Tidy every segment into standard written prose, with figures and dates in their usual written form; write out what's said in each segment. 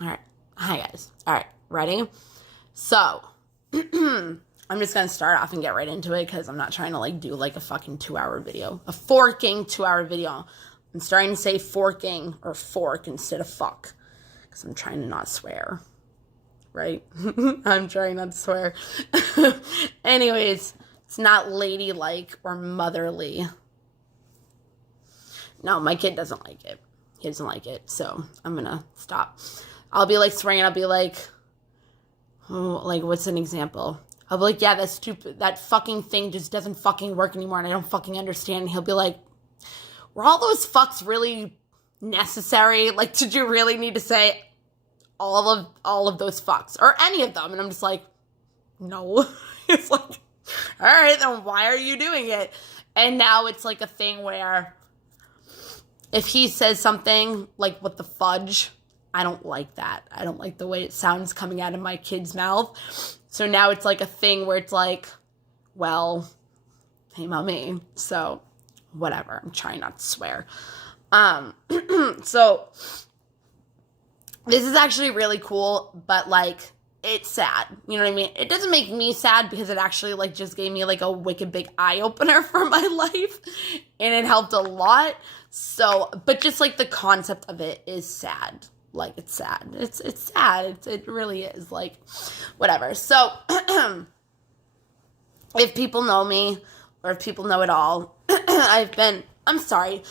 All right. Hi, guys. All right. Ready? So, I'm just going to start off and get right into it because I'm not trying to do a fucking 2 hour video. A forking 2 hour video. I'm starting to say forking or fork instead of fuck because I'm trying to not swear. Right? I'm trying not to swear. Anyways, it's not ladylike or motherly. No, my kid doesn't like it. He doesn't like it. So I'm going to stop. I'll be swearing. I'll be what's an example? I'll be yeah, that's stupid. That fucking thing just doesn't fucking work anymore and I don't fucking understand. And he'll be were all those fucks really necessary? Did you really need to say all of those fucks or any of them? And I'm just no. It's all right, then why are you doing it? And now it's a thing where if he says something what the fudge, I don't like that. I don't like the way it sounds coming out of my kid's mouth. So now it's a thing where it's well, hey, mommy. So whatever. I'm trying not to swear. So this is actually really cool, but it's sad. You know what I mean? It doesn't make me sad because it actually just gave me a wicked big eye opener for my life and it helped a lot. So, but just the concept of it is sad. It's sad. It's sad. It really is whatever. So if people know me or if people know it all, I'm sorry.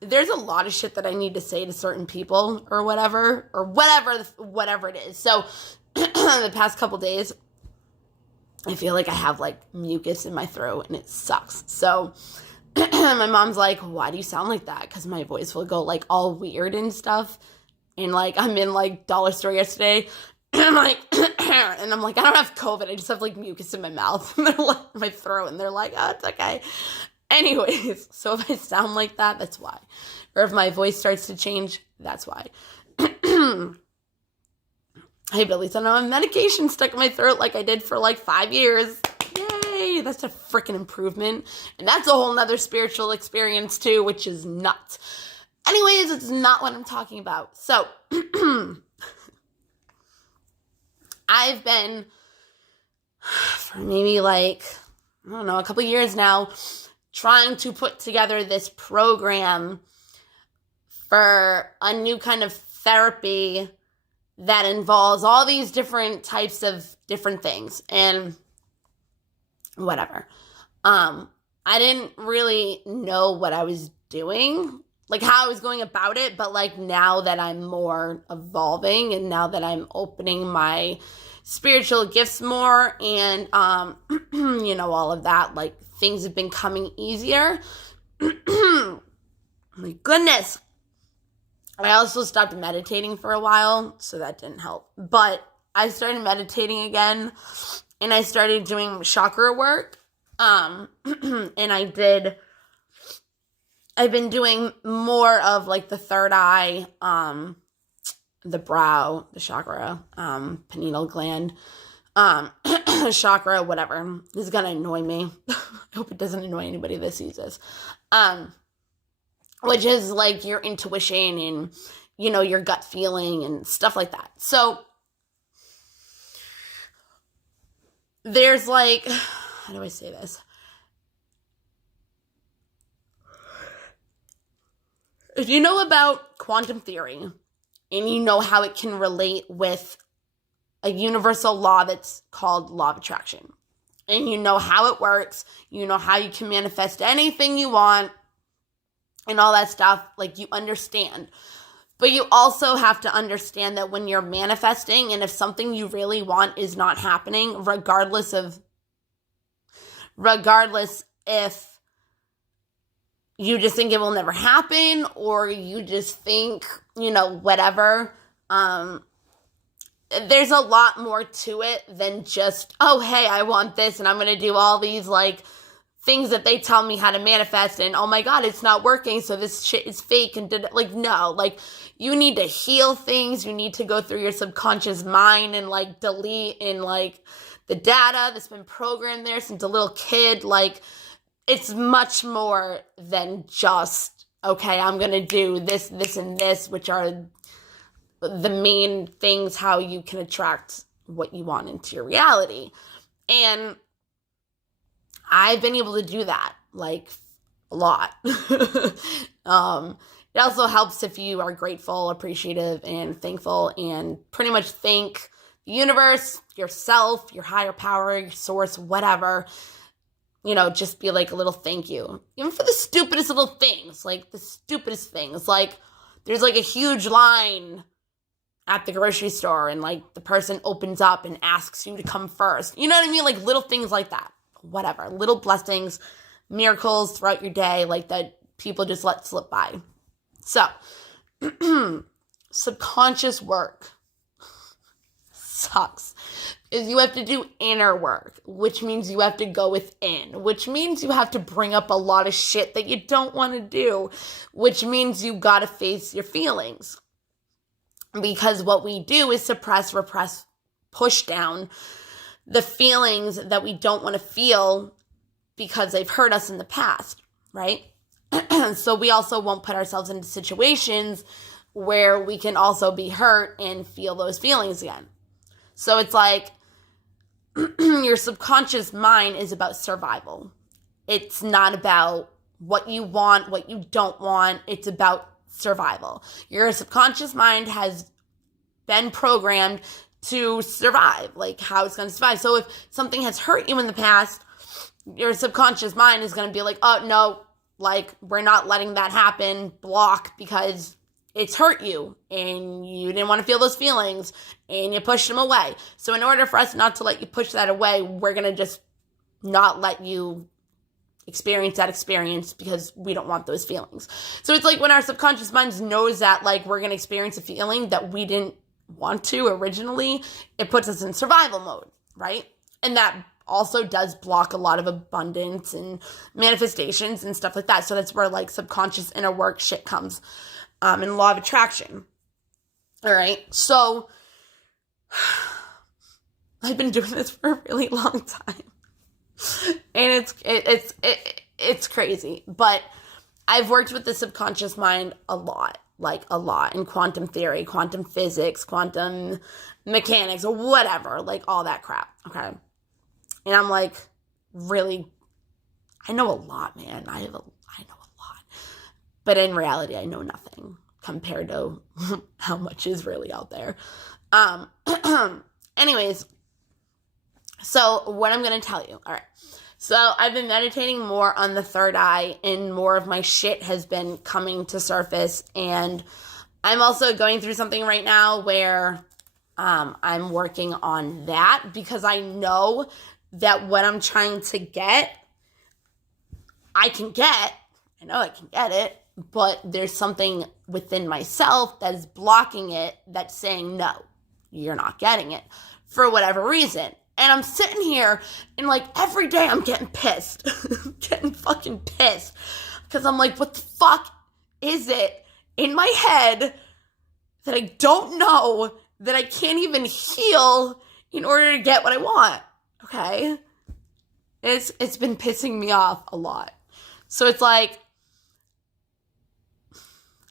There's a lot of shit that I need to say to certain people or whatever it is. So the past couple days, I feel I have mucus in my throat and it sucks. So my mom's why do you sound like that? Because my voice will go all weird and stuff. And I'm in dollar store yesterday and I'm and I'm I don't have COVID. I just have mucus in my mouth and they're my throat. And they're oh, it's okay. Anyways, so if I sound like that, that's why. Or if my voice starts to change, that's why. Hey, but at least I don't have medication stuck in my throat like I did for 5 years. Yay, that's a freaking improvement. And that's a whole nother spiritual experience too, which is nuts. Anyways, it's not what I'm talking about. So, I've been, for maybe I don't know, a couple years now, trying to put together this program for a new kind of therapy that involves all these different types of different things and whatever. I didn't really know what I was doing, how I was going about it, but now that I'm more evolving and now that I'm opening my spiritual gifts more and you know, all of that, things have been coming easier. My goodness. I also stopped meditating for a while, so that didn't help. But I started meditating again, and I started doing chakra work. And I've been doing more of the third eye, the brow, the chakra, pineal gland, chakra, whatever. This is gonna annoy me. I hope it doesn't annoy anybody that sees this. Which is your intuition and, you know, your gut feeling and stuff like that. So there's how do I say this? If you know about quantum theory and you know how it can relate with a universal law that's called law of attraction, and you know how it works, you know how you can manifest anything you want and all that stuff, you understand. But you also have to understand that when you're manifesting and if something you really want is not happening, regardless if you just think it will never happen or you just think, you know, whatever, there's a lot more to it than just, oh, hey, I want this and I'm going to do all these things that they tell me how to manifest and oh my God, it's not working. So this shit is fake and no, you need to heal things. You need to go through your subconscious mind and delete and the data that's been programmed there since a little kid. It's much more than just, okay, I'm going to do this, this, and this, which are the main things how you can attract what you want into your reality. And I've been able to do that, like, a lot. It also helps if you are grateful, appreciative, and thankful, and pretty much thank the universe, yourself, your higher power, your source, whatever. You know, just be like a little thank you. Even for the stupidest little things, like the stupidest things. Like, there's like a huge line at the grocery store and like the person opens up and asks you to come first. You know what I mean? Like little things like that. Whatever. Little blessings, miracles throughout your day, like that people just let slip by. So, subconscious work sucks. Is you have to do inner work, which means you have to go within, which means you have to bring up a lot of shit that you don't want to do, which means you gotta face your feelings. Because what we do is suppress, repress, push down the feelings that we don't want to feel because they've hurt us in the past, right? So we also won't put ourselves into situations where we can also be hurt and feel those feelings again. So it's like your subconscious mind is about survival. It's not about what you want, what you don't want. It's about survival. Your subconscious mind has been programmed to survive, like how it's going to survive. So if something has hurt you in the past, your subconscious mind is going to be like, oh no, like we're not letting that happen, block, because it's hurt you and you didn't want to feel those feelings and you pushed them away. So in order for us not to let you push that away, we're going to just not let you experience that experience because we don't want those feelings. So it's like when our subconscious mind knows that like we're going to experience a feeling that we didn't want to originally, it puts us in survival mode, right? And that also does block a lot of abundance and manifestations and stuff like that. So that's where like subconscious inner work shit comes in law of attraction. All right. So I've been doing this for a really long time. And it's crazy, but I've worked with the subconscious mind a lot in quantum theory, quantum physics, quantum mechanics, or whatever, like all that crap. Okay. And I'm like, really, I know a lot, man. I know a lot, but in reality, I know nothing compared to how much is really out there. Anyways, so what I'm going to tell you. All right. So I've been meditating more on the third eye and more of my shit has been coming to surface. And I'm also going through something right now where I'm working on that because I know that what I'm trying to get, I know I can get it, but there's something within myself that is blocking it, that's saying, no, you're not getting it for whatever reason. And I'm sitting here and like every day I'm getting pissed, getting fucking pissed. Because I'm like, what the fuck is it in my head that I don't know, that I can't even heal in order to get what I want? Okay? It's been pissing me off a lot. So it's like,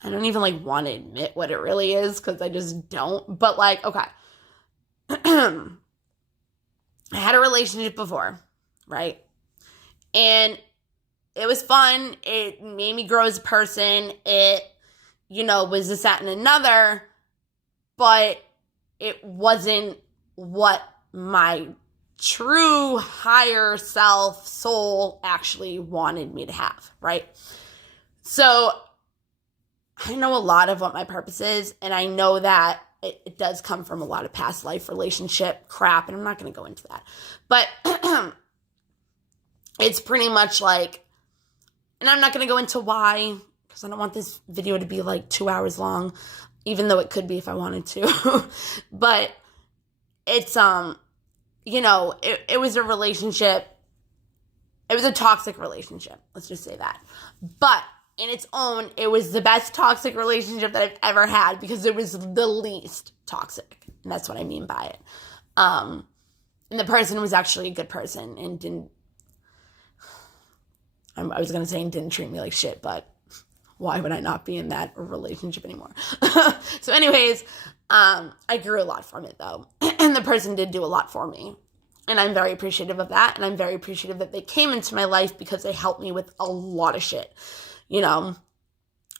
I don't even like want to admit what it really is because I just don't. But like, okay. I had a relationship before, right? And it was fun. It made me grow as a person. It, was this, that, and another. But it wasn't what my true higher self, soul actually wanted me to have, right? So I know a lot of what my purpose is. And I know that it does come from a lot of past life relationship crap, and I'm not going to go into that. But it's pretty much like, and I'm not going to go into why, because I don't want this video to be like 2 hours long, even though it could be if I wanted to. But it's, it was a relationship. It was a toxic relationship. Let's just say that. But in its own, it was the best toxic relationship that I've ever had because it was the least toxic. And that's what I mean by it. And the person was actually a good person and I was going to say didn't treat me like shit, but why would I not be in that relationship anymore? So anyways, I grew a lot from it though. And the person did do a lot for me. And I'm very appreciative of that. And I'm very appreciative that they came into my life because they helped me with a lot of shit, you know.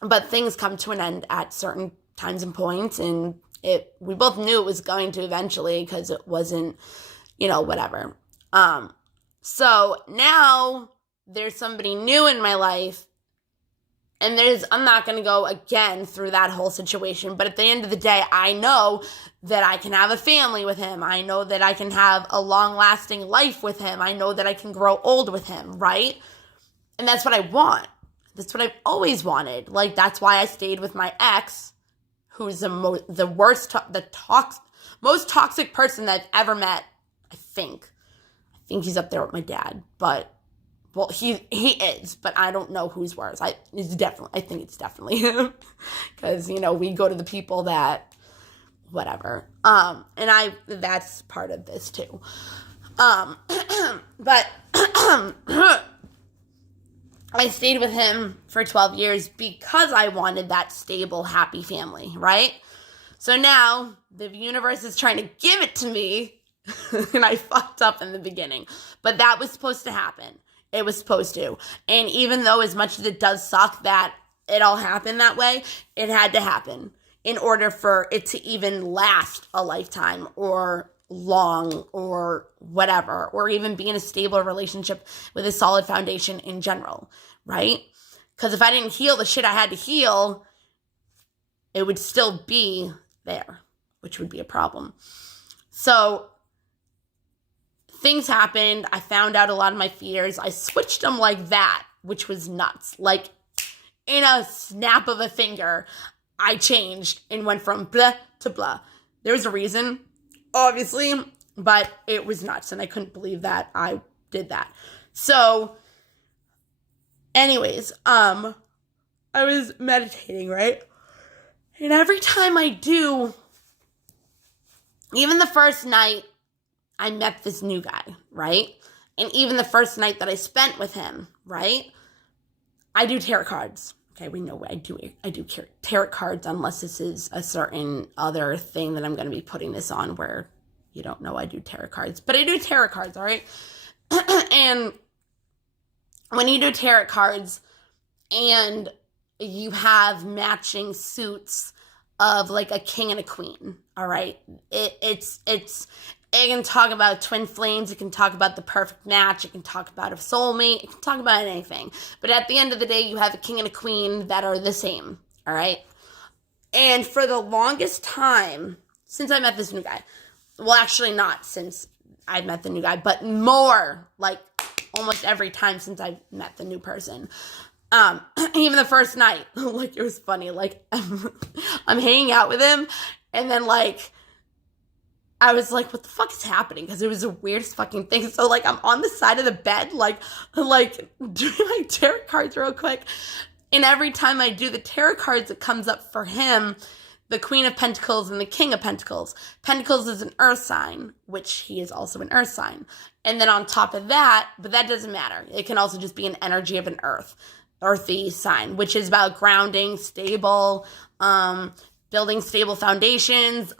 But things come to an end at certain times and points. And we both knew it was going to eventually because it wasn't, you know, whatever. So now there's somebody new in my life. And I'm not going to go again through that whole situation. But at the end of the day, I know that I can have a family with him. I know that I can have a long-lasting life with him. I know that I can grow old with him, right? And that's what I want. That's what I've always wanted. Like, that's why I stayed with my ex, who's the worst, most toxic person that I've ever met, I think. I think he's up there with my dad, but... Well, he is, but I don't know who's worse. I think it's definitely him. Because, you know, we go to the people that, whatever. And that's part of this too. But I stayed with him for 12 years because I wanted that stable, happy family, right? So now the universe is trying to give it to me, and I fucked up in the beginning. But that was supposed to happen. It was supposed to. And even though as much as it does suck that it all happened that way, it had to happen in order for it to even last a lifetime or long or whatever, or even be in a stable relationship with a solid foundation in general, right? Because if I didn't heal the shit I had to heal, it would still be there, which would be a problem. So things happened. I found out a lot of my fears. I switched them like that, which was nuts. Like, in a snap of a finger, I changed and went from blah to blah. There was a reason, obviously, but it was nuts, and I couldn't believe that I did that. So, anyways, I was meditating, right? And every time I do, even the first night, I met this new guy, right? And even the first night that I spent with him, right? I do tarot cards. Okay, we know I do tarot cards unless this is a certain other thing that I'm going to be putting this on where you don't know I do tarot cards. But I do tarot cards, all right? And when you do tarot cards and you have matching suits of like a king and a queen, all right? It can talk about twin flames. It can talk about the perfect match. It can talk about a soulmate. It can talk about anything. But at the end of the day, you have a king and a queen that are the same, all right? And for the longest time, since I met this new guy, well, actually not since I met the new guy, but more, like almost every time since I met the new person. Even the first night, like it was funny. Like I'm hanging out with him, and then like, I was like, what the fuck is happening? Because it was the weirdest fucking thing. So, like, I'm on the side of the bed, like doing my tarot cards real quick. And every time I do the tarot cards, it comes up for him, the Queen of Pentacles and the King of Pentacles. Pentacles is an earth sign, which he is also an earth sign. And then on top of that, but that doesn't matter. It can also just be an energy of an earthy sign, which is about grounding, stable, building stable foundations,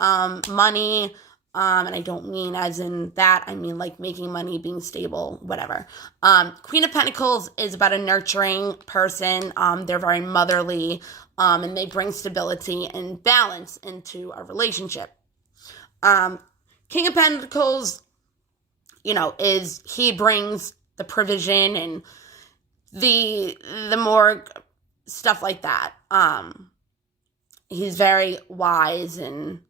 money, and I don't mean as in that, I mean like making money, being stable, whatever. Queen of Pentacles is about a nurturing person. They're very motherly, and they bring stability and balance into a relationship. King of Pentacles, you know, he brings the provision and the more stuff like that. He's very wise and,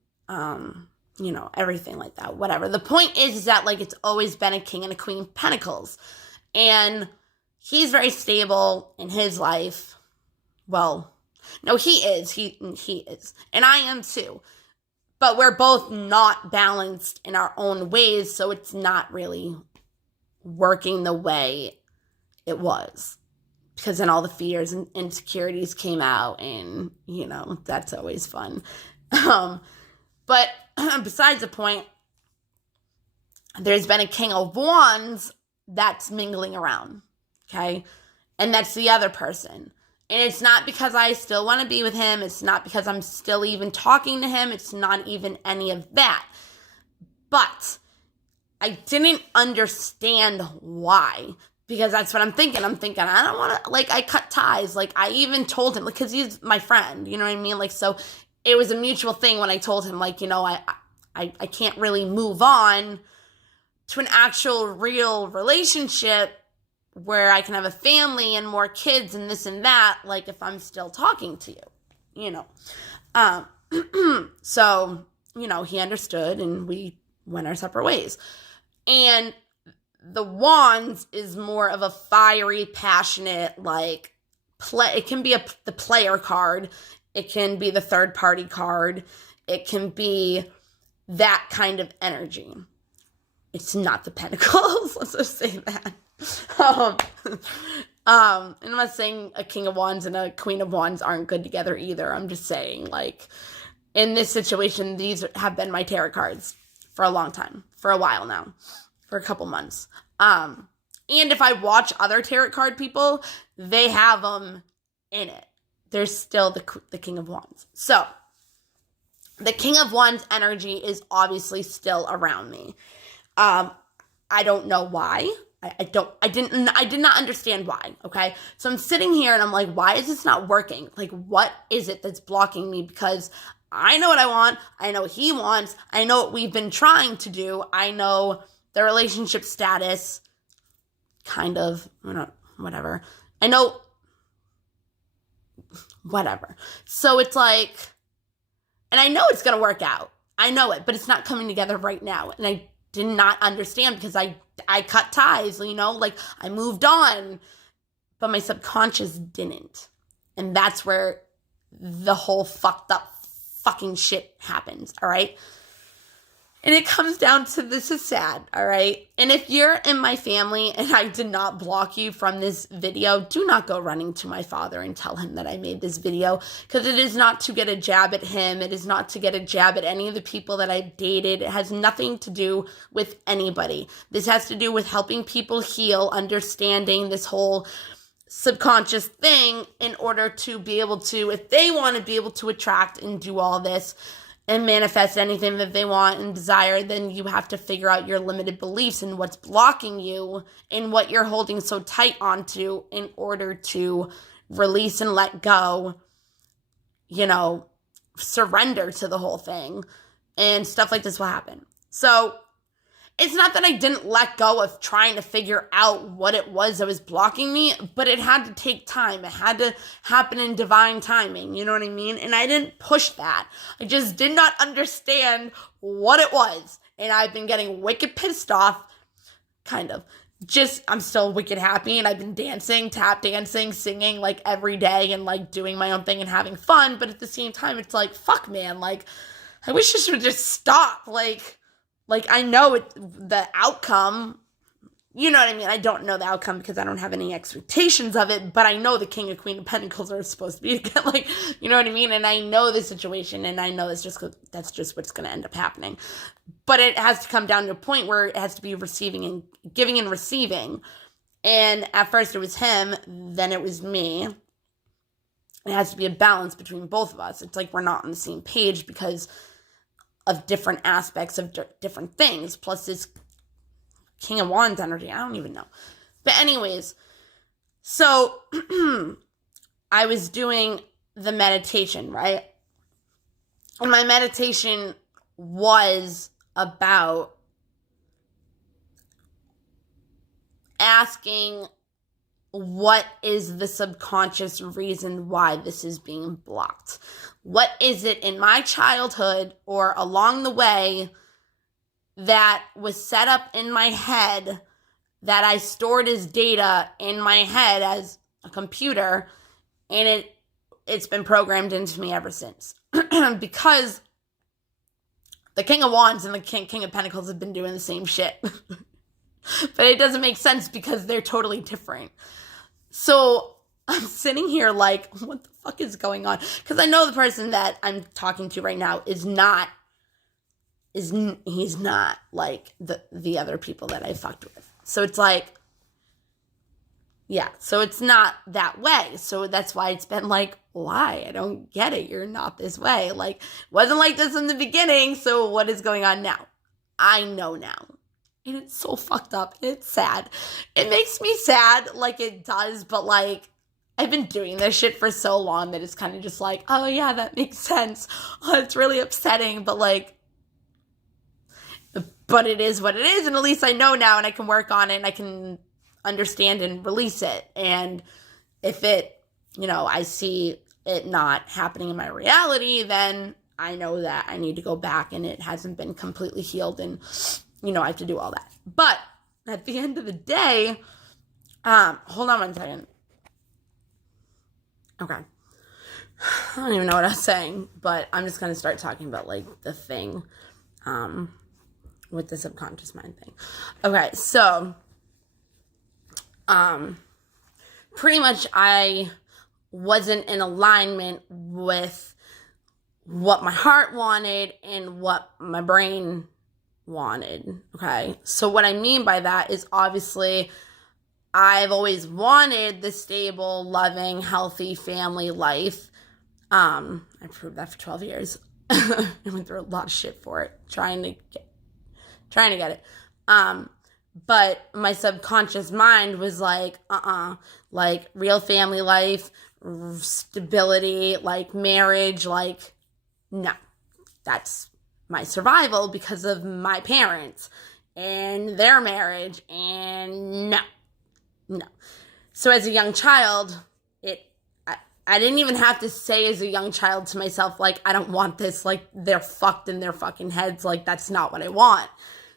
you know, everything like that, whatever. The point is that, like, it's always been a king and a queen pentacles. And he's very stable in his life. Well, no, he is. He is. And I am too. But we're both not balanced in our own ways, so it's not really working the way it was. Because then all the fears and insecurities came out, and, you know, that's always fun. But besides the point, there's been a King of Wands that's mingling around, okay? And that's the other person. And it's not because I still want to be with him. It's not because I'm still even talking to him. It's not even any of that. But I didn't understand why. Because that's what I'm thinking. I'm thinking, I don't want to, like, I cut ties. Like, I even told him, because he's my friend, you know what I mean? Like, so it was a mutual thing when I told him, like, you know, I can't really move on to an actual real relationship where I can have a family and more kids and this and that, like, if I'm still talking to you, you know. So, you know, he understood and we went our separate ways. And the Wands is more of a fiery, passionate, like, play. It can be the player card. It can be the third party card. It can be that kind of energy. It's not the Pentacles. Let's just say that. And I'm not saying a King of Wands and a Queen of Wands aren't good together either. I'm just saying, like, in this situation, these have been my tarot cards for a long time, for a while now, for a couple months. And if I watch other tarot card people, they have them in it. There's still the King of Wands. So the King of Wands energy is obviously still around me. I don't know why. I did not understand why, okay? So I'm sitting here and I'm like, why is this not working? Like, what is it that's blocking me? Because I know what I want. I know what he wants. I know what we've been trying to do. I know the relationship status, kind of, whatever. I know, whatever. So it's like, and I know it's going to work out. I know it, but it's not coming together right now. And I did not understand because I cut ties, you know, like I moved on, but my subconscious didn't. And that's where the whole fucked up fucking shit happens, all right? And it comes down to, this is sad, all right? And if you're in my family and I did not block you from this video, do not go running to my father and tell him that I made this video, because it is not to get a jab at him. It is not to get a jab at any of the people that I've dated. It has nothing to do with anybody. This has to do with helping people heal, understanding this whole subconscious thing in order to be able to, if they want to be able to attract and do all this, and manifest anything that they want and desire, then you have to figure out your limited beliefs and what's blocking you and what you're holding so tight onto in order to release and let go, you know, surrender to the whole thing, and stuff like this will happen. So it's not that I didn't let go of trying to figure out what it was that was blocking me, but it had to take time. It had to happen in divine timing, you know what I mean? And I didn't push that. I just did not understand what it was. And I've been getting wicked pissed off, kind of. Just, I'm still wicked happy, and I've been dancing, tap dancing, singing, like, every day, and, like, doing my own thing and having fun. But at the same time, it's like, fuck, man, like, I wish this would just stop, Like, I know the outcome, you know what I mean? I don't know the outcome because I don't have any expectations of it, but I know the King and Queen of Pentacles are supposed to be together, like, you know what I mean? And I know the situation, and I know that's just what's going to end up happening. But it has to come down to a point where it has to be receiving and giving and receiving. And at first it was him, then it was me. It has to be a balance between both of us. It's like we're not on the same page because of different aspects of different things, plus this King of Wands energy. I don't even know. But anyways, so I was doing the meditation, right? And my meditation was about asking, what is the subconscious reason why this is being blocked? What is it in my childhood or along the way that was set up in my head that I stored as data in my head as a computer, and it's been programmed into me ever since? Because the King of Wands and the King of Pentacles have been doing the same shit. But it doesn't make sense because they're totally different. So I'm sitting here like, what the fuck is going on? Because I know the person that I'm talking to right now he's not like the other people that I fucked with. So it's like, Yeah, so it's not that way. So that's why it's been like, why? I don't get it. You're not this way. Like, wasn't like this in the beginning. So what is going on now? I know now. And it's so fucked up. It's sad. It makes me sad, like it does, but like, I've been doing this shit for so long that it's kind of just like, oh yeah, that makes sense. Oh, it's really upsetting, but like, but it is what it is. And at least I know now and I can work on it and I can understand and release it. And if it, I see it not happening in my reality, then I know that I need to go back and it hasn't been completely healed and, I have to do all that. But at the end of the day, hold on one second. Okay. I don't even know what I was saying, but I'm just going to start talking about like the thing, with the subconscious mind thing. Okay. So, pretty much I wasn't in alignment with what my heart wanted and what my brain wanted. Okay. So what I mean by that is obviously I've always wanted the stable, loving, healthy family life. I proved that for 12 years. I went through a lot of shit for it, trying to get it. But my subconscious mind was like, like real family life, stability, like marriage, like, no, that's my survival because of my parents and their marriage, and no. So as a young child, I didn't even have to say as a young child to myself, like, I don't want this, like, they're fucked in their fucking heads, like, that's not what I want.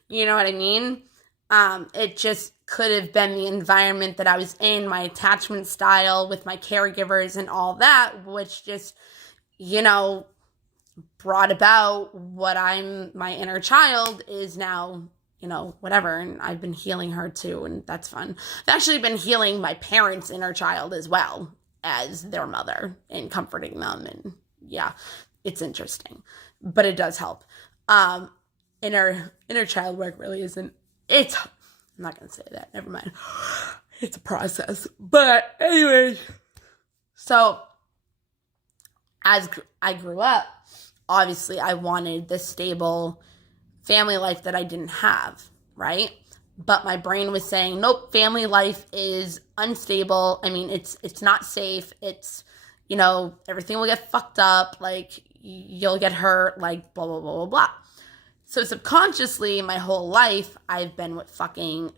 You know what I mean? It just could have been the environment that I was in, my attachment style with my caregivers and all that, which just, brought about what my inner child is now, whatever. And I've been healing her too, and that's fun. I've actually been healing my parents' inner child as well as their mother and comforting them. And yeah, it's interesting, but it does help. Inner child work really isn't, I'm not going to say that. Never mind. It's a process. But anyways, so as I grew up, obviously I wanted this stable family life that I didn't have, right? But my brain was saying, nope, family life is unstable. I mean, it's not safe. It's, everything will get fucked up. Like, you'll get hurt, like, blah, blah, blah, blah, blah. So subconsciously, my whole life, I've been with fucking, I'm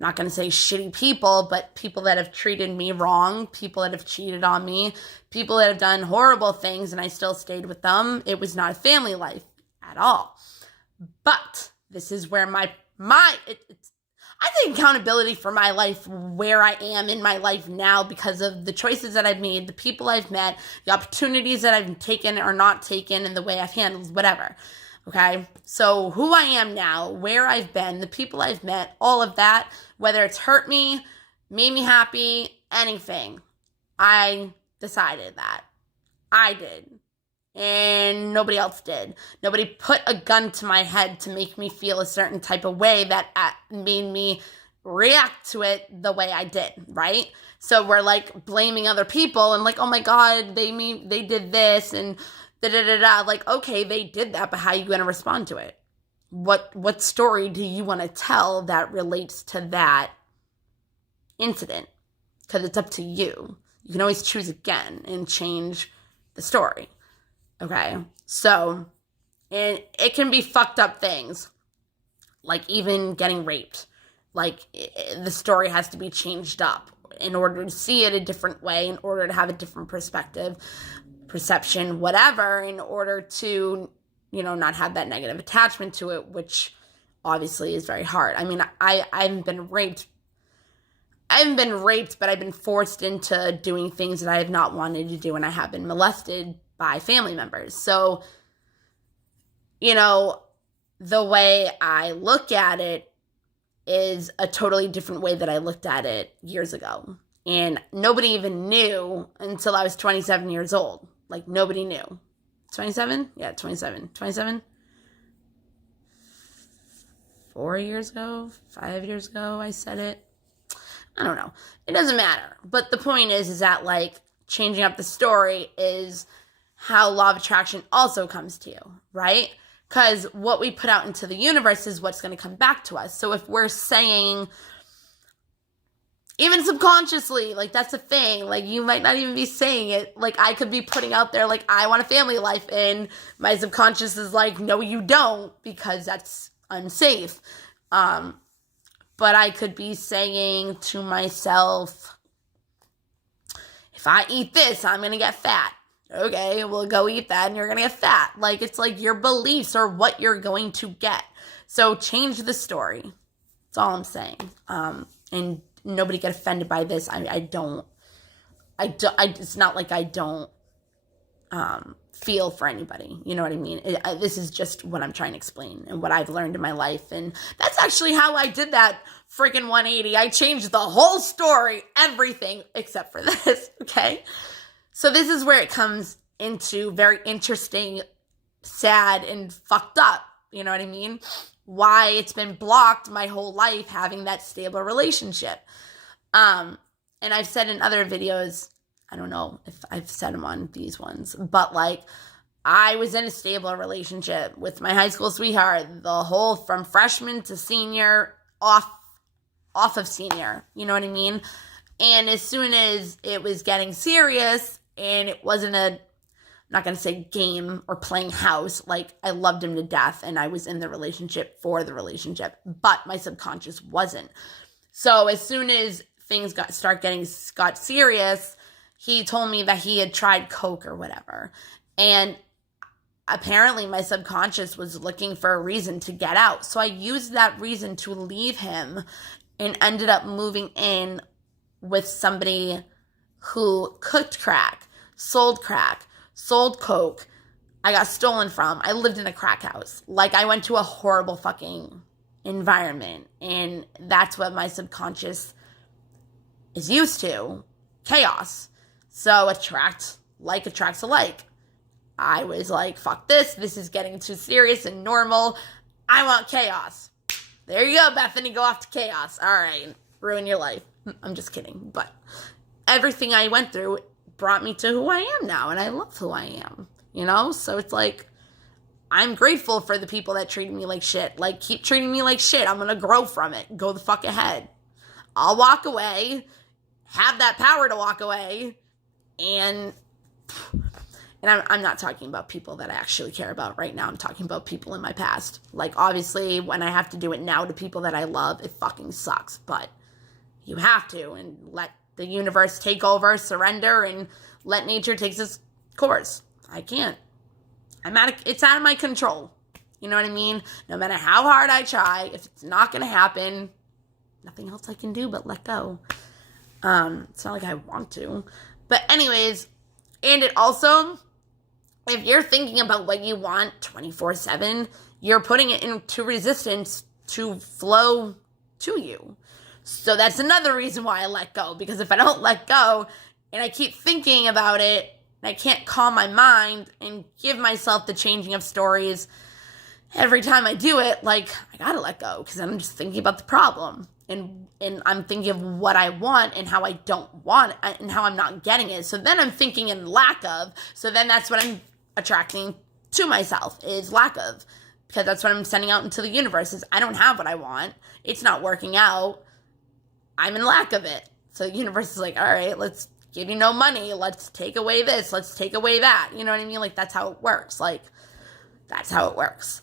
not going to say shitty people, but people that have treated me wrong, people that have cheated on me, people that have done horrible things, and I still stayed with them. It was not a family life at all. But this is where I take accountability for my life, where I am in my life now because of the choices that I've made, the people I've met, the opportunities that I've taken or not taken, and the way I've handled whatever. Okay, so who I am now, where I've been, the people I've met, all of that, whether it's hurt me, made me happy, anything, I decided that. I did. And nobody else did. Nobody put a gun to my head to make me feel a certain type of way that made me react to it the way I did, right? So we're like blaming other people and like, oh my God, they did this and da-da-da-da. Like, okay, they did that, but how are you going to respond to it? What story do you want to tell that relates to that incident? Because it's up to you. You can always choose again and change the story. Okay, so, and it can be fucked up things, like even getting raped. Like, the story has to be changed up in order to see it a different way, in order to have a different perspective, perception, whatever, in order to, not have that negative attachment to it, which obviously is very hard. I mean, I haven't been raped. I haven't been raped, but I've been forced into doing things that I have not wanted to do, and I have been molested by family members. So, the way I look at it is a totally different way that I looked at it years ago. And nobody even knew until I was 27 years old. Like, nobody knew. 27? Yeah, 27. 27? 4 years ago? 5 years ago, I said it. I don't know. It doesn't matter. But the point is that, like, changing up the story is how law of attraction also comes to you, right? Because what we put out into the universe is what's going to come back to us. So if we're saying, even subconsciously, like, that's a thing. Like, you might not even be saying it. Like, I could be putting out there, like, I want a family life, and my subconscious is like, no, you don't, because that's unsafe. But I could be saying to myself, if I eat this, I'm going to get fat. Okay, well, go eat that and you're going to get fat. Like, it's like your beliefs are what you're going to get. So change the story. That's all I'm saying. And nobody get offended by this. It's not like I don't feel for anybody. You know what I mean? This is just what I'm trying to explain and what I've learned in my life. And that's actually how I did that freaking 180. I changed the whole story, everything except for this, okay? So this is where it comes into very interesting, sad, and fucked up. You know what I mean? Why it's been blocked my whole life having that stable relationship. And I've said in other videos, I don't know if I've said them on these ones, but like, I was in a stable relationship with my high school sweetheart, the whole from freshman to senior, off of senior, you know what I mean? And as soon as it was getting serious, and it wasn't I'm not going to say game or playing house, like, I loved him to death, and I was in the relationship for the relationship, but my subconscious wasn't. So as soon as things got serious, he told me that he had tried coke or whatever. And apparently my subconscious was looking for a reason to get out. So I used that reason to leave him and ended up moving in with somebody who cooked crack, sold coke. I got stolen from. I lived in a crack house. Like, I went to a horrible fucking environment. And that's what my subconscious is used to. Chaos. So attracts alike. I was like, fuck this. This is getting too serious and normal. I want chaos. There you go, Bethany. Go off to chaos. All right. Ruin your life. I'm just kidding. But everything I went through brought me to who I am now. And I love who I am. You know? So it's like, I'm grateful for the people that treated me like shit. Like, keep treating me like shit. I'm going to grow from it. Go the fuck ahead. I'll walk away. Have that power to walk away. And I'm not talking about people that I actually care about right now. I'm talking about people in my past. Like, obviously, when I have to do it now to people that I love, it fucking sucks. But you have to, and let the universe take over, surrender, and let nature take its course. I can't. It's out of my control. You know what I mean? No matter how hard I try, if it's not going to happen, nothing else I can do but let go. It's not like I want to. But anyways, and it also, if you're thinking about what you want 24/7, you're putting it into resistance to flow to you. So that's another reason why I let go. Because if I don't let go and I keep thinking about it, and I can't calm my mind and give myself the changing of stories every time I do it, like, I gotta let go because I'm just thinking about the problem. And I'm thinking of what I want and how I don't want it and how I'm not getting it. So then I'm thinking in lack of. So then that's what I'm attracting to myself is lack of. Because that's what I'm sending out into the universe is I don't have what I want. It's not working out. I'm in lack of it. So the universe is like, all right, let's give you no money. Let's take away this. Let's take away that. You know what I mean? Like, that's how it works. Like, that's how it works.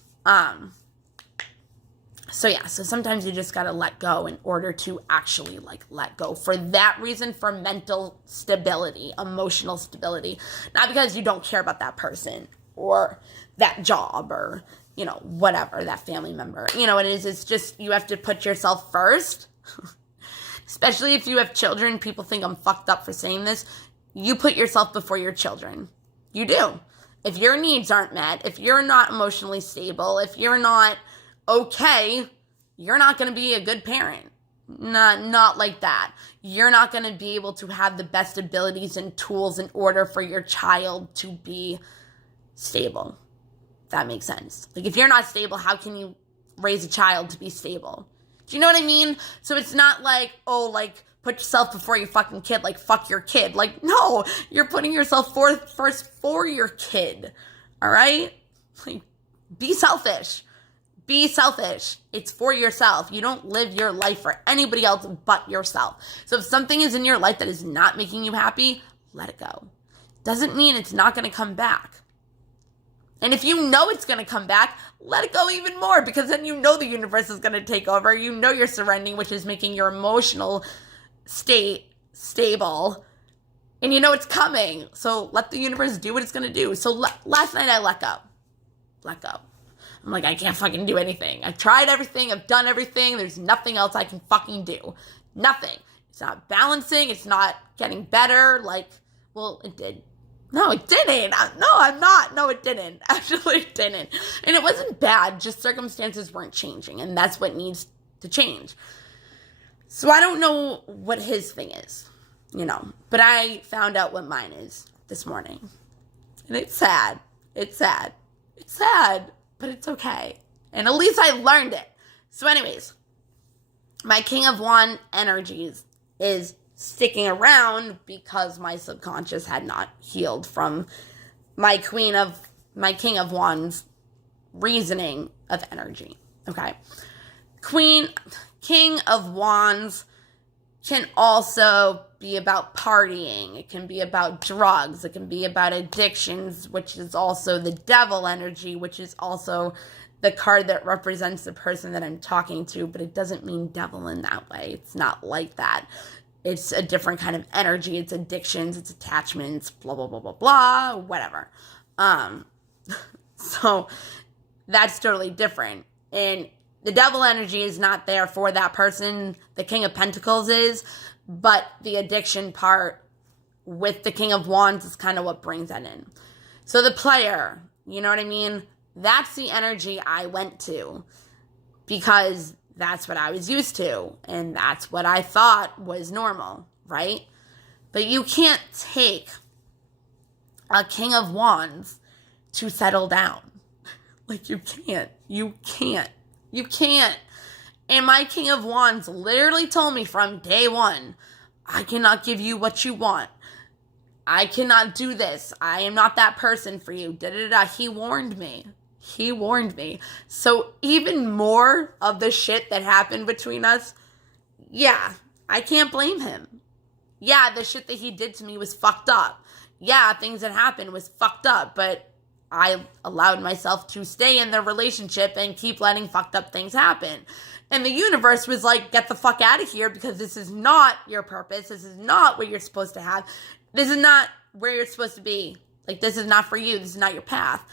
So yeah, so sometimes you just gotta let go in order to actually, like, let go. For that reason, for mental stability, emotional stability. Not because you don't care about that person or that job or, you know, whatever, that family member. You know what it is? It's just you have to put yourself first. Especially if you have children. People think I'm fucked up for saying this. You put yourself before your children. You do. If your needs aren't met, if you're not emotionally stable, if you're not okay, you're not going to be a good parent. Not like that. You're not going to be able to have the best abilities and tools in order for your child to be stable. That makes sense. Like, if you're not stable, how can you raise a child to be stable? Do you know what I mean? So it's not like, oh, like, put yourself before your fucking kid, like, fuck your kid. Like, no, you're putting yourself first for your kid, all right? Like, be selfish. Be selfish. It's for yourself. You don't live your life for anybody else but yourself. So if something is in your life that is not making you happy, let it go. Doesn't mean it's not going to come back. And if you know it's going to come back, let it go even more, because then you know the universe is going to take over. You know you're surrendering, which is making your emotional state stable. And you know it's coming. So let the universe do what it's going to do. So last night I let go. Let go. I'm like, I can't fucking do anything. I've tried everything. I've done everything. There's nothing else I can fucking do. Nothing. It's not balancing. It's not getting better. Like, well, it did. No, it didn't. I'm not. No, it didn't. Actually, it didn't. And it wasn't bad. Just circumstances weren't changing. And that's what needs to change. So I don't know what his thing is, But I found out what mine is this morning. And it's sad. It's sad. It's sad. But it's okay. And at least I learned it. So anyways, my King of Wands energies is sticking around because my subconscious had not healed from my King of Wands reasoning of energy. Okay. King of Wands can also be about partying. It can be about drugs. It can be about addictions, which is also the devil energy, which is also the card that represents the person that I'm talking to, but it doesn't mean devil in that way. It's not like that. It's a different kind of energy. It's addictions, it's attachments, blah, blah, blah, blah, blah, whatever. So that's totally different. And the devil energy is not there for that person. The King of Pentacles is, but the addiction part with the King of Wands is kind of what brings that in. So the player, you know what I mean? That's the energy I went to because that's what I was used to, and that's what I thought was normal, right? But you can't take a King of Wands to settle down. Like, you can't. You can't. You can't. And my King of Wands literally told me from day one, I cannot give you what you want. I cannot do this. I am not that person for you. Da-da-da-da. He warned me. He warned me. So even more of the shit that happened between us, yeah, I can't blame him. Yeah, the shit that he did to me was fucked up. Yeah, things that happened was fucked up, but I allowed myself to stay in the relationship and keep letting fucked up things happen. And the universe was like, get the fuck out of here, because this is not your purpose. This is not what you're supposed to have. This is not where you're supposed to be. Like, this is not for you. This is not your path.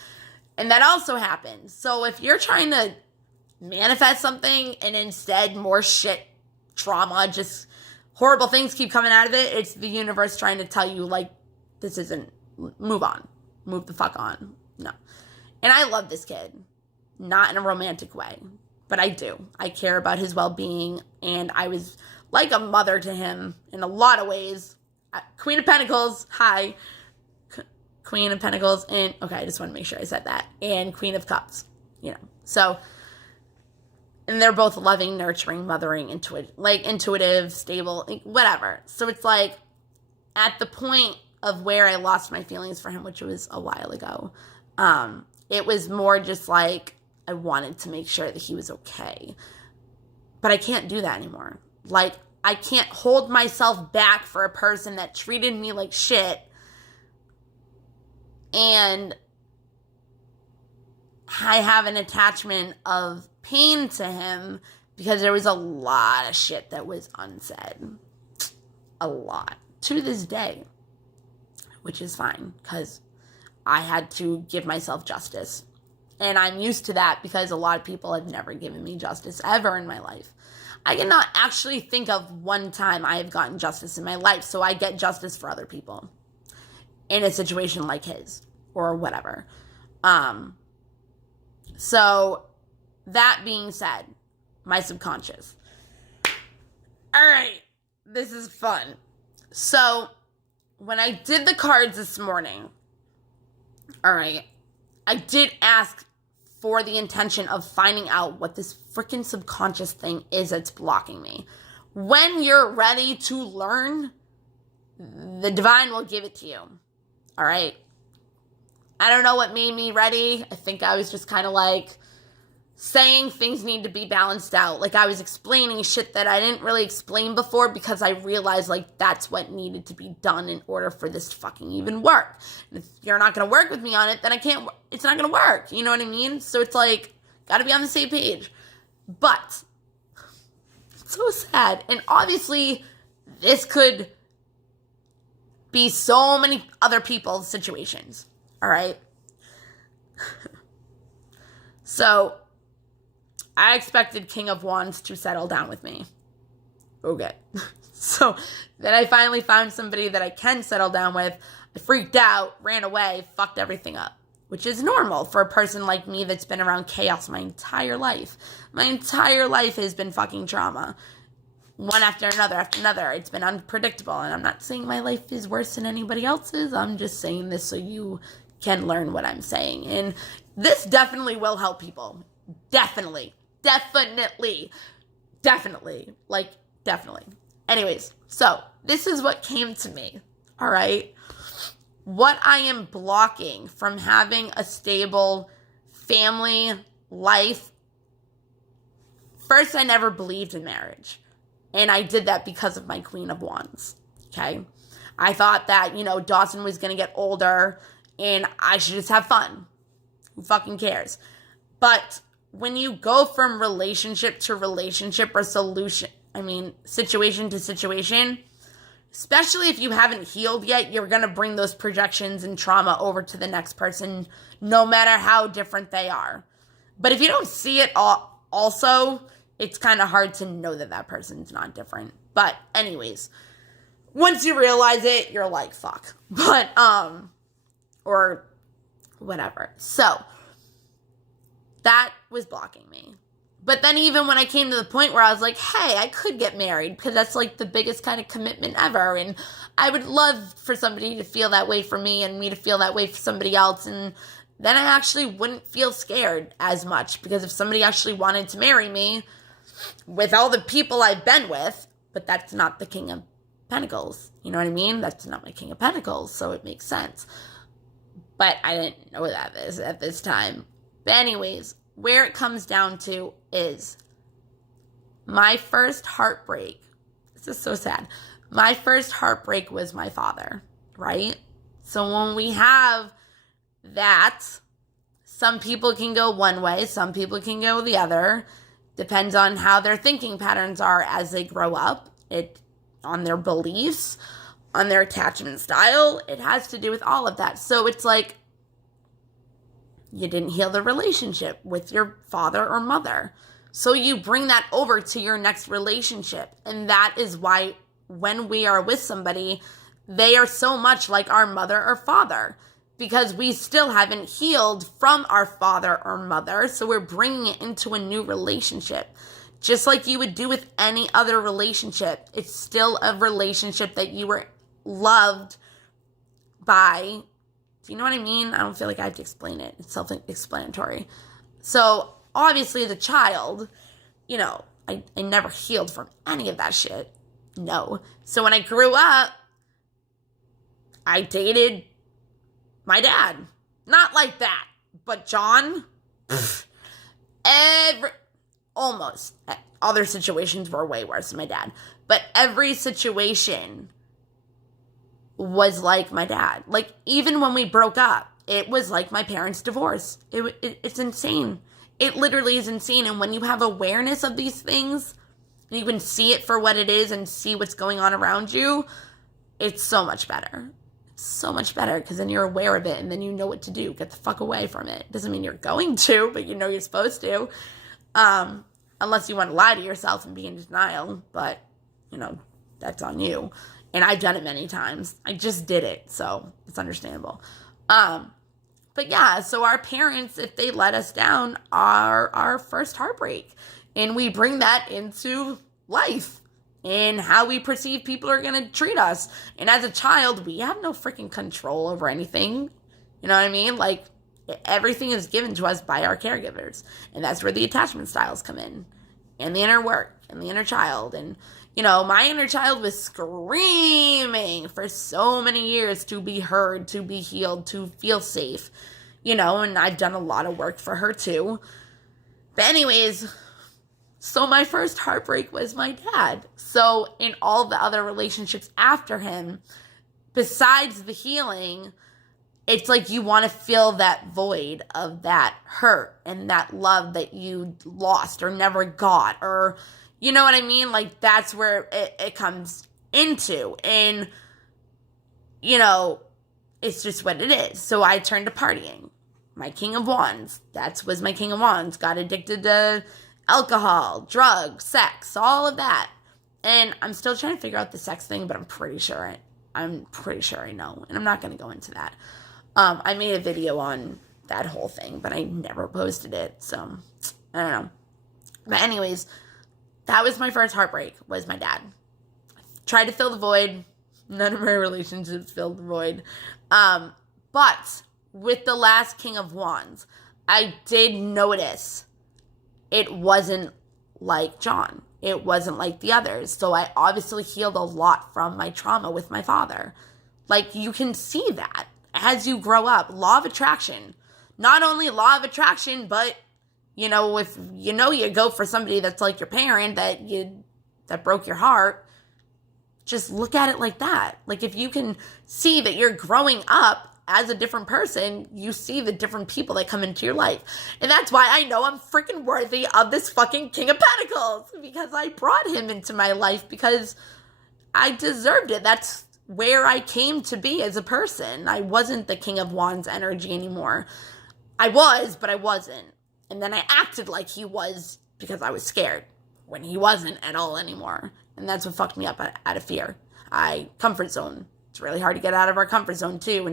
And that also happens. So if you're trying to manifest something and instead more shit, trauma, just horrible things keep coming out of it, it's the universe trying to tell you, like, this isn't, move on. Move the fuck on. No. And I love this kid. Not in a romantic way, but I do. I care about his well-being, and I was like a mother to him in a lot of ways. Queen of Pentacles, hi. Queen of Pentacles, and, okay, I just want to make sure I said that, and Queen of Cups, So, and they're both loving, nurturing, mothering, intuitive, stable, whatever. So it's like, at the point of where I lost my feelings for him, which was a while ago, it was more just like, I wanted to make sure that he was okay. But I can't do that anymore. Like, I can't hold myself back for a person that treated me like shit and I have an attachment of pain to him because there was a lot of shit that was unsaid. A lot. To this day. Which is fine, because I had to give myself justice. And I'm used to that because a lot of people have never given me justice ever in my life. I cannot actually think of one time I have gotten justice in my life, so I get justice for other people in a situation like his or whatever. So that being said, my subconscious. All right, this is fun. So when I did the cards this morning, all right, I did ask for the intention of finding out what this freaking subconscious thing is that's blocking me. when you're ready to learn, the divine will give it to you. All right? I don't know what made me ready. I think I was just kind of like saying things need to be balanced out. Like I was explaining shit that I didn't really explain before because I realized like that's what needed to be done in order for this to fucking even work. And if you're not going to work with me on it, then it's not going to work. You know what I mean? So it's like, got to be on the same page. But it's so sad. And obviously this could be so many other people's situations. All right? So I expected King of Wands to settle down with me. Okay. So then I finally found somebody that I can settle down with. I freaked out, ran away, fucked everything up, which is normal for a person like me that's been around chaos my entire life. My entire life has been fucking trauma. One after another. It's been unpredictable. And I'm not saying my life is worse than anybody else's. I'm just saying this so you can learn what I'm saying. And this definitely will help people. Definitely. Like, definitely. Anyways, so this is what came to me. All right. What I am blocking from having a stable family life. First, I never believed in marriage. And I did that because of my Queen of Wands. Okay. I thought that, Dawson was going to get older and I should just have fun. Who fucking cares? But when you go from relationship to relationship or situation to situation, especially if you haven't healed yet, you're going to bring those projections and trauma over to the next person, no matter how different they are. But if you don't see it also, it's kind of hard to know that person's not different. But anyways, once you realize it, you're like, fuck. But, or whatever. So that was blocking me. But then even when I came to the point where I was like, hey, I could get married because that's like the biggest kind of commitment ever. And I would love for somebody to feel that way for me and me to feel that way for somebody else. And then I actually wouldn't feel scared as much because if somebody actually wanted to marry me with all the people I've been with, but that's not the King of Pentacles. You know what I mean? That's not my King of Pentacles. So it makes sense. But I didn't know that at this time. But anyways, where it comes down to is my first heartbreak. This is so sad. My first heartbreak was my father, right? So when we have that, some people can go one way, some people can go the other. Depends on how their thinking patterns are as they grow up. On their beliefs, on their attachment style. It has to do with all of that. So it's like, you didn't heal the relationship with your father or mother. So you bring that over to your next relationship. And that is why when we are with somebody, they are so much like our mother or father. Because we still haven't healed from our father or mother. So we're bringing it into a new relationship. Just like you would do with any other relationship. It's still a relationship that you were loved by. Do you know what I mean? I don't feel like I have to explain it. It's self-explanatory. So, obviously, as a child, I never healed from any of that shit. No. So, when I grew up, I dated my dad. Not like that. But John, almost. Other situations were way worse than my dad. But every situation was like my dad. Like, even when we broke up, it was like my parents' divorce. It's insane. It literally is insane. And when you have awareness of these things, and you can see it for what it is and see what's going on around you, it's so much better. It's so much better because then you're aware of it and then you know what to do. Get the fuck away from it. Doesn't mean you're going to, but you know you're supposed to. Unless you want to lie to yourself and be in denial. But, that's on you. And I've done it many times. I just did it, so it's understandable. But yeah, so our parents, if they let us down, are our first heartbreak. And we bring that into life and how we perceive people are going to treat us. And as a child, we have no freaking control over anything. You know what I mean? Like, everything is given to us by our caregivers. And that's where the attachment styles come in. And the inner work and the inner child. And, You know, my inner child was screaming for so many years to be heard, to be healed, to feel safe. You know, and I've done a lot of work for her too. But anyways, so my first heartbreak was my dad. So in all the other relationships after him, besides the healing, it's like you want to fill that void of that hurt and that love that you lost or never got, or you know what I mean? Like, that's where it comes into. And, you know, it's just what it is. So I turned to partying. My King of Wands. That was my King of Wands. Got addicted to alcohol, drugs, sex, all of that. And I'm still trying to figure out the sex thing, but I'm pretty sure I know. And I'm not going to go into that. I made a video on that whole thing, but I never posted it. So, I don't know. But anyways, that was my first heartbreak, was my dad. Tried to fill the void. None of my relationships filled the void. But with the last King of Wands, I did notice it wasn't like John. It wasn't like the others. So I obviously healed a lot from my trauma with my father. Like, you can see that as you grow up. Law of attraction. Not only law of attraction, but you know, if you go for somebody that's like your parent that broke your heart, just look at it like that. Like, if you can see that you're growing up as a different person, you see the different people that come into your life. And that's why I know I'm freaking worthy of this fucking King of Pentacles, because I brought him into my life because I deserved it. That's where I came to be as a person. I wasn't the King of Wands energy anymore. I was, but I wasn't. And then I acted like he was because I was scared when he wasn't at all anymore. And that's what fucked me up out of fear. Comfort zone. It's really hard to get out of our comfort zone too.